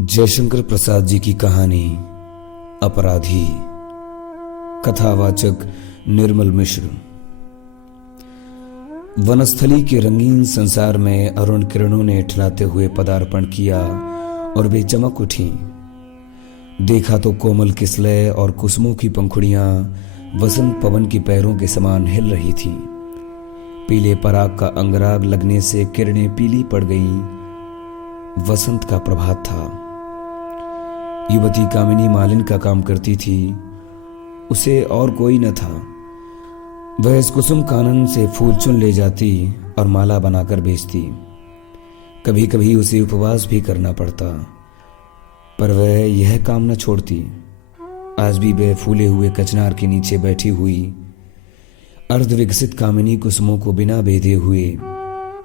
जयशंकर प्रसाद जी की कहानी अपराधी। कथावाचक निर्मल मिश्र। वनस्थली के रंगीन संसार में अरुण किरणों ने ठिलाते हुए पदार्पण किया और वे चमक उठी। देखा तो कोमल किसलय और कुसुमों की पंखुड़ियां वसंत पवन के पैरों के समान हिल रही थीं। पीले पराग का अंगराग लगने से किरणें पीली पड़ गईं। वसंत का प्रभात था। युवती कामिनी मालिन का काम करती थी, उसे और कोई न था। वह इस कुसुम कानन से फूल चुन ले जाती और माला बनाकर बेचती। कभी कभी उसे उपवास भी करना पड़ता, पर वह यह काम न छोड़ती। आज भी वह फूले हुए कचनार के नीचे बैठी हुई अर्ध विकसित कामिनी कुसुमों को बिना बेधे हुए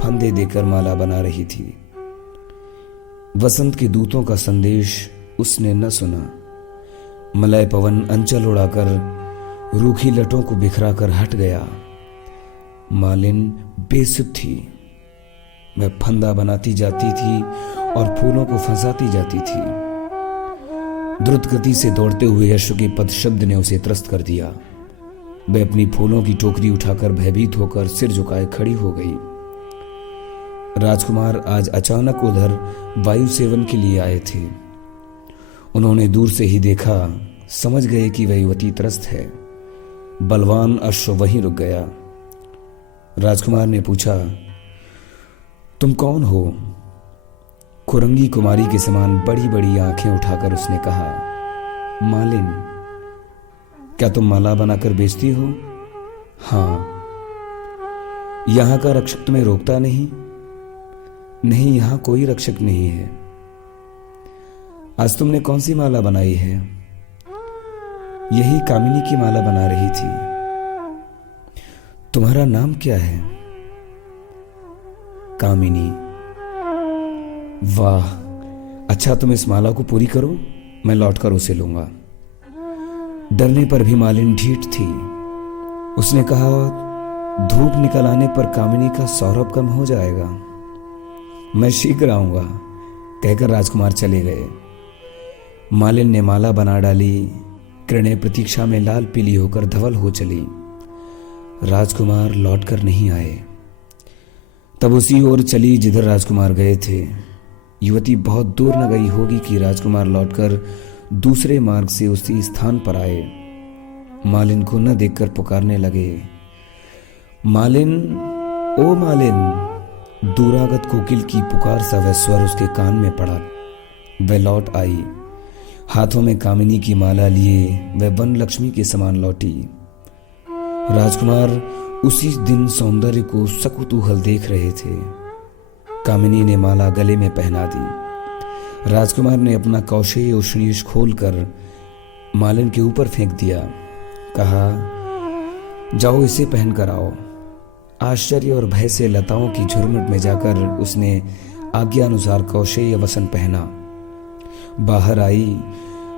फंदे देकर माला बना रही थी। वसंत के दूतों का संदेश उसने न सुना। मलय पवन अंचल उड़ाकर रूखी लटों को बिखराकर हट गया। मालिन बेसुध थी। वह फंदा बनाती जाती थी और फूलों को फंसाती जाती थी। द्रुत गति से दौड़ते हुए यशु के पद शब्द ने उसे त्रस्त कर दिया। वह अपनी फूलों की टोकरी उठाकर भयभीत होकर सिर झुकाए खड़ी हो गई। राजकुमार आज अचानक उधर वायु सेवन के लिए आए थे। उन्होंने दूर से ही देखा, समझ गए कि वह युवती त्रस्त है। बलवान अश्व वहीं रुक गया। राजकुमार ने पूछा, तुम कौन हो? खुरंगी कुमारी के समान बड़ी बड़ी आंखें उठाकर उसने कहा, मालिन। क्या तुम माला बनाकर बेचती हो? हाँ। यहां का रक्षक तुम्हें रोकता नहीं? नहीं, यहां कोई रक्षक नहीं है। आज तुमने कौन सी माला बनाई है? यही कामिनी की माला बना रही थी। तुम्हारा नाम क्या है? कामिनी। वाह, अच्छा, तुम इस माला को पूरी करो, मैं लौटकर उसे लूंगा। डरने पर भी मालिन ढीठ थी। उसने कहा, धूप निकल आने पर कामिनी का सौरभ कम हो जाएगा। मैं शीघ्र आऊंगा, कहकर राजकुमार चले गए। मालिन ने माला बना डाली। किरणें प्रतीक्षा में लाल पीली होकर धवल हो चली। राजकुमार लौटकर नहीं आए। तब उसी ओर चली जिधर राजकुमार गए थे। युवती बहुत दूर न गई होगी कि राजकुमार लौटकर दूसरे मार्ग से उसी स्थान पर आए। मालिन को न देखकर पुकारने लगे, मालिन, ओ मालिन। दूरागत कोकिल की पुकार सा वह स्वर उसके कान में पड़ा। वह लौट आई। हाथों में कामिनी की माला लिए वह वन लक्ष्मी के समान लौटी। राजकुमार उसी दिन सौंदर्य को सकुतूहल देख रहे थे। कामिनी ने माला गले में पहना दी। राजकुमार ने अपना कौशेय उष्णीष खोलकर मालिन के ऊपर फेंक दिया। कहा, जाओ इसे पहनकर आओ। आश्चर्य और भय से लताओं की झुरमुट में जाकर उसने आज्ञानुसार कौशेय वसन पहना। बाहर आई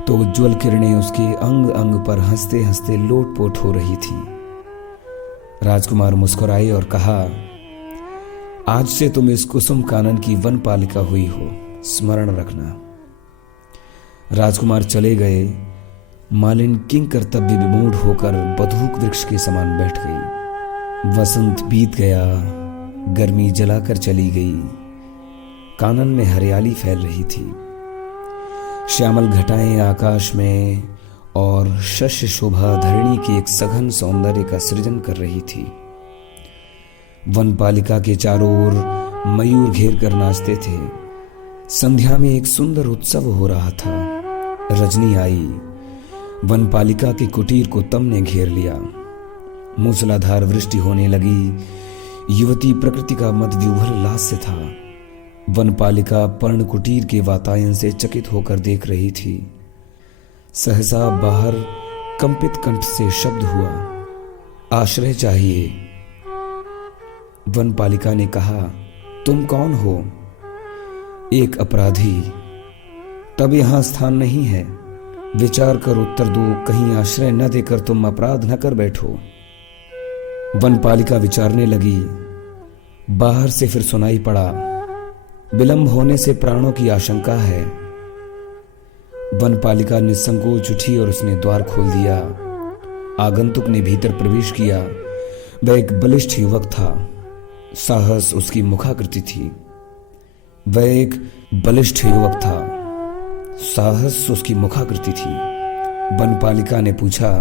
तो उज्ज्वल किरणें उसके अंग अंग पर हंसते हंसते लोटपोट हो रही थी। राजकुमार मुस्कुराए और कहा, आज से तुम इस कुसुम कानन की वन पालिका हुई हो, स्मरण रखना। राजकुमार चले गए। मालिन किंग कर्तव्य विमूढ़ होकर बधूक वृक्ष के समान बैठ गई। वसंत बीत गया, गर्मी जलाकर चली गई। कानन में हरियाली फैल रही थी। श्यामल घटाएं आकाश में और शस्य शोभा धरणी के एक सघन सौंदर्य का सृजन कर रही थी। वन पालिका के चारों ओर मयूर घेर कर नाचते थे। संध्या में एक सुंदर उत्सव हो रहा था। रजनी आई। वन पालिका के कुटीर को तम ने घेर लिया। मूसलाधार वृष्टि होने लगी। युवती प्रकृति का मदविह्वल लास्य था। वन पालिका पर्ण कुटीर के वातायन से चकित होकर देख रही थी। सहसा बाहर कंपित कंठ से शब्द हुआ, आश्रय चाहिए। वन पालिका ने कहा, तुम कौन हो? एक अपराधी। तब यहां स्थान नहीं है। विचार कर उत्तर दो, कहीं आश्रय न देकर तुम अपराध न कर बैठो। वन पालिका विचारने लगी। बाहर से फिर सुनाई पड़ा, विलंब होने से प्राणों की आशंका है। वनपालिका निसंकोच उठी और उसने द्वार खोल दिया। आगंतुक ने भीतर प्रवेश किया। वह एक बलिष्ठ युवक था। साहस उसकी मुखाकृति थी। वह एक बलिष्ठ युवक था। साहस उसकी मुखाकृति थी। वनपालिका ने पूछा,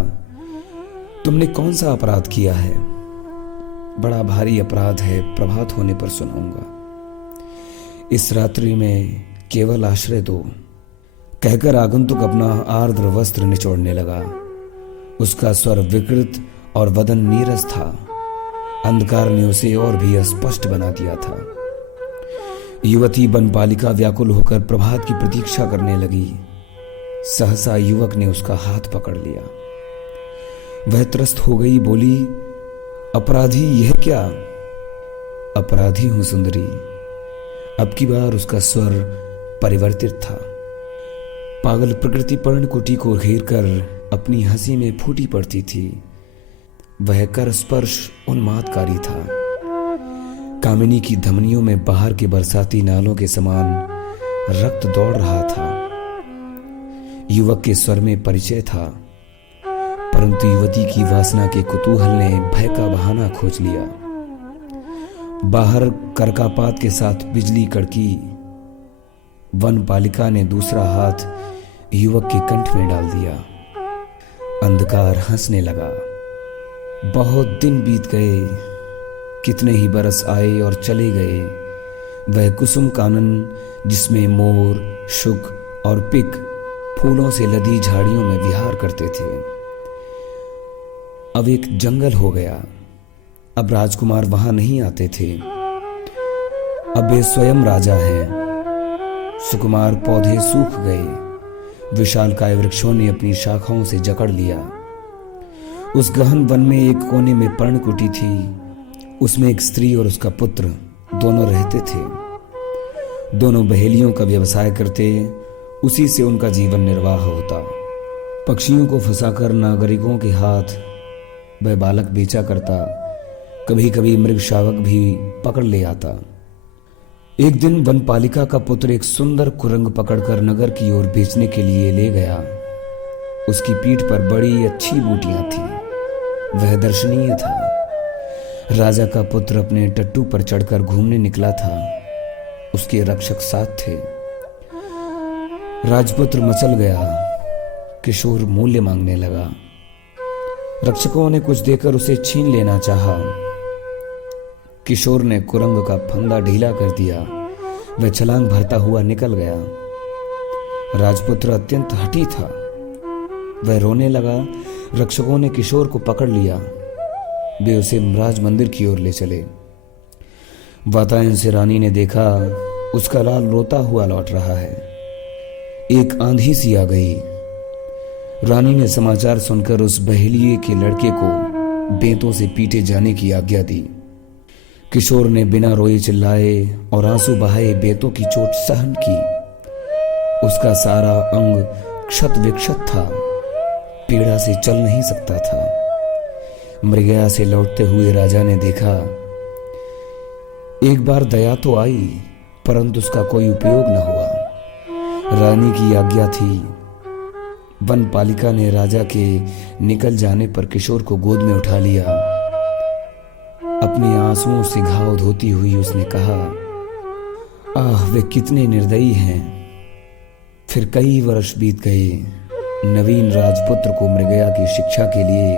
तुमने कौन सा अपराध किया है? बड़ा भारी अपराध है, प्रभात होने पर सुनाऊंगा। इस रात्रि में केवल आश्रय दो, कहकर आगंतुक अपना आर्द्र वस्त्र निचोड़ने लगा। उसका स्वर विकृत और वदन नीरस था। अंधकार ने उसे और भी स्पष्ट बना दिया था। युवती वनपालिका व्याकुल होकर प्रभात की प्रतीक्षा करने लगी। सहसा युवक ने उसका हाथ पकड़ लिया। वह त्रस्त हो गई, बोली, अपराधी यह क्या? अपराधी हूं सुंदरी। अब की बार उसका स्वर परिवर्तित था। पागल प्रकृति पर्णकुटी को घेर कर अपनी हंसी में फूटी पड़ती थी। वह कर स्पर्श उन्मादकारी था। कामिनी की धमनियों में बाहर के बरसाती नालों के समान रक्त दौड़ रहा था। युवक के स्वर में परिचय था, परंतु युवती की वासना के कुतूहल ने भय का बहाना खोज लिया। बाहर करकापात के साथ बिजली कड़की। वनपालिका ने दूसरा हाथ युवक के कंठ में डाल दिया। अंधकार हंसने लगा। बहुत दिन बीत गए, कितने ही बरस आए और चले गए। वह कुसुम कानन जिसमें मोर, शुक और पिक फूलों से लदी झाड़ियों में विहार करते थे, अब एक जंगल हो गया। अब राजकुमार वहां नहीं आते थे। अब वे स्वयं राजा हैं। सुकुमार पौधे सूख गए। विशालकाय वृक्षों ने अपनी शाखाओं से जकड़ लिया। उस गहन वन में एक कोने में पर्णकुटी थी। उसमें एक स्त्री और उसका पुत्र दोनों रहते थे। दोनों बहेलियों का व्यवसाय करते, उसी से उनका जीवन निर्वाह होता। पक्षियों को फंसाकर नागरिकों के हाथ वह बालक बेचा करता। कभी कभी मृग शावक भी पकड़ ले आता। एक दिन वनपालिका का पुत्र एक सुंदर कुरंग पकड़कर नगर की ओर बेचने के लिए ले गया। उसकी पीठ पर बड़ी अच्छी बूटियां थी। वह दर्शनीय था। राजा का पुत्र अपने टट्टू पर चढ़कर घूमने निकला था। उसके रक्षक साथ थे। राजपुत्र मचल गया। किशोर मूल्य मांगने लगा। रक्षकों ने कुछ देकर उसे छीन लेना चाहा। किशोर ने कुरंग का फंदा ढीला कर दिया। वह छलांग भरता हुआ निकल गया। राजपुत्र अत्यंत हठी था। वह रोने लगा। रक्षकों ने किशोर को पकड़ लिया। वे उसे राज मंदिर की ओर ले चले। वातायन से रानी ने देखा, उसका लाल रोता हुआ लौट रहा है। एक आंधी सी आ गई। रानी ने समाचार सुनकर उस बहेलिये के लड़के को बेंतों से पीटे जाने की आज्ञा दी। किशोर ने बिना रोए चिल्लाए और आंसू बहाए बेंतों की चोट सहन की। उसका सारा अंग क्षत विक्षत था। पीड़ा से चल नहीं सकता था। मृगया से लौटते हुए राजा ने देखा। एक बार दया तो आई, परंतु उसका कोई उपयोग न हुआ। रानी की आज्ञा थी। वनपालिका ने राजा के निकल जाने पर किशोर को गोद में उठा लिया। अपने आंसुओं से घाव धोती हुई उसने कहा, आह, वे कितने निर्दयी हैं। फिर कई वर्ष बीत गए। नवीन राजपुत्र को मृगया की शिक्षा के लिए,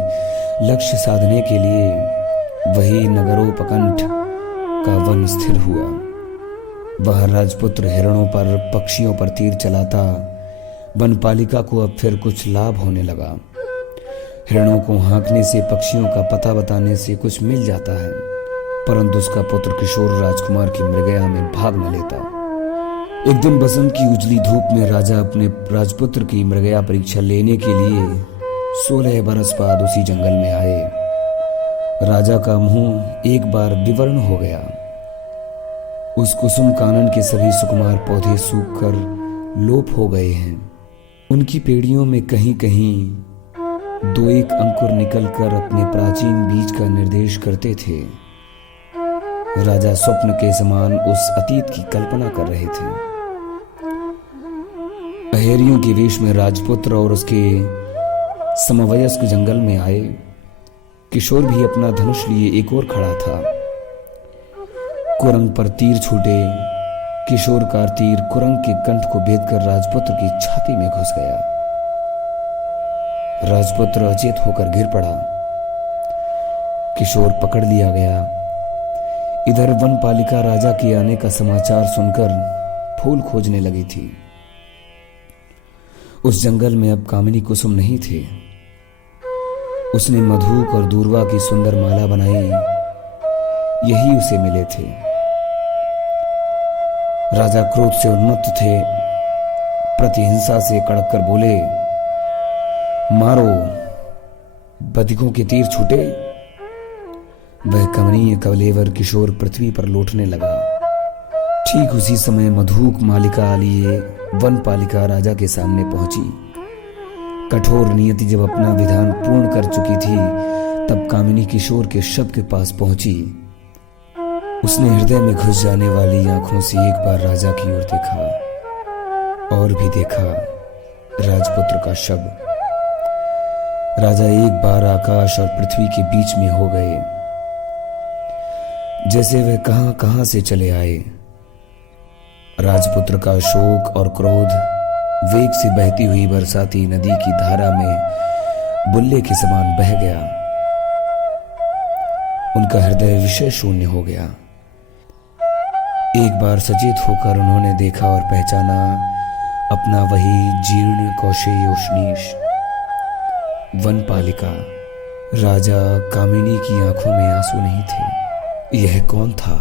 लक्ष्य साधने के लिए वही नगरोपकंठ का वन स्थिर हुआ। वह राजपुत्र हिरणों पर, पक्षियों पर तीर चलाता। वनपालिका को अब फिर कुछ लाभ होने लगा। हिरणों को हाँकने से, पक्षियों का पता बताने से कुछ मिल जाता है, परंतु उसका पुत्र किशोर राजकुमार की मृगया में भाग न लेता। एक दिन बसंत की उजली धूप में राजा अपने राजपुत्र की मृगया परीक्षा लेने के लिए 16 बरस बाद उसी जंगल में आए। राजा का मुंह एक बार विवर्ण हो गया। उस कुसुम कानन के सभी सुकुमार पौधे सूखकर लोप हो गए हैं। उनकी पेड़ियों में कहीं कहीं 2-1 अंकुर निकलकर अपने प्राचीन बीज का निर्देश करते थे। राजा स्वप्न के समान उस अतीत की कल्पना कर रहे थे। पहेरियों के वेश में राजपुत्र और उसके समवयस्क जंगल में आए। किशोर भी अपना धनुष लिए एक ओर खड़ा था। कुरंग पर तीर छूटे। किशोर का तीर कुरंग के कंठ को भेदकर राजपुत्र की छाती में घुस गया। राजपुत्र अचेत होकर गिर पड़ा। किशोर पकड़ लिया गया। इधर वनपालिका राजा के आने का समाचार सुनकर फूल खोजने लगी थी। उस जंगल में अब कामिनी कुसुम नहीं थे। उसने मधुक और दूर्वा की सुंदर माला बनाई, यही उसे मिले थे। राजा क्रोध से उन्मत्त थे। प्रतिहिंसा से कड़क कर बोले, मारो। बधिकों के तीर छूटे। वह कमनीय कवलेवर किशोर पृथ्वी पर लौटने लगा। ठीक उसी समय मधुक मालिका लिए वनपालिका राजा के सामने पहुंची। कठोर नियति जब अपना विधान पूर्ण कर चुकी थी, तब कामिनी किशोर के शव के पास पहुंची। उसने हृदय में घुस जाने वाली आंखों से एक बार राजा की ओर देखा और भी देखा राजपुत्र का शव। राजा एक बार आकाश और पृथ्वी के बीच में हो गए, जैसे वे कहां कहां से चले आए। राजपुत्र का शोक और क्रोध वेग से बहती हुई बरसाती नदी की धारा में बुल्ले के समान बह गया। उनका हृदय विषय शून्य हो गया। एक बार सचेत होकर उन्होंने देखा और पहचाना अपना वही जीर्ण कौशेय उष्णीश वनपालिका। राजा कामिनी की आंखों में आंसू नहीं थे। यह कौन था?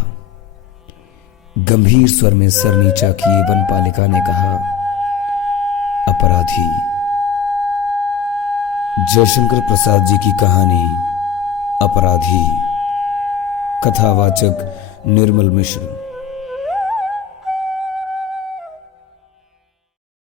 गंभीर स्वर में सर नीचा किए वनपालिका ने कहा, अपराधी। जयशंकर प्रसाद जी की कहानी अपराधी। कथावाचक निर्मल मिश्र।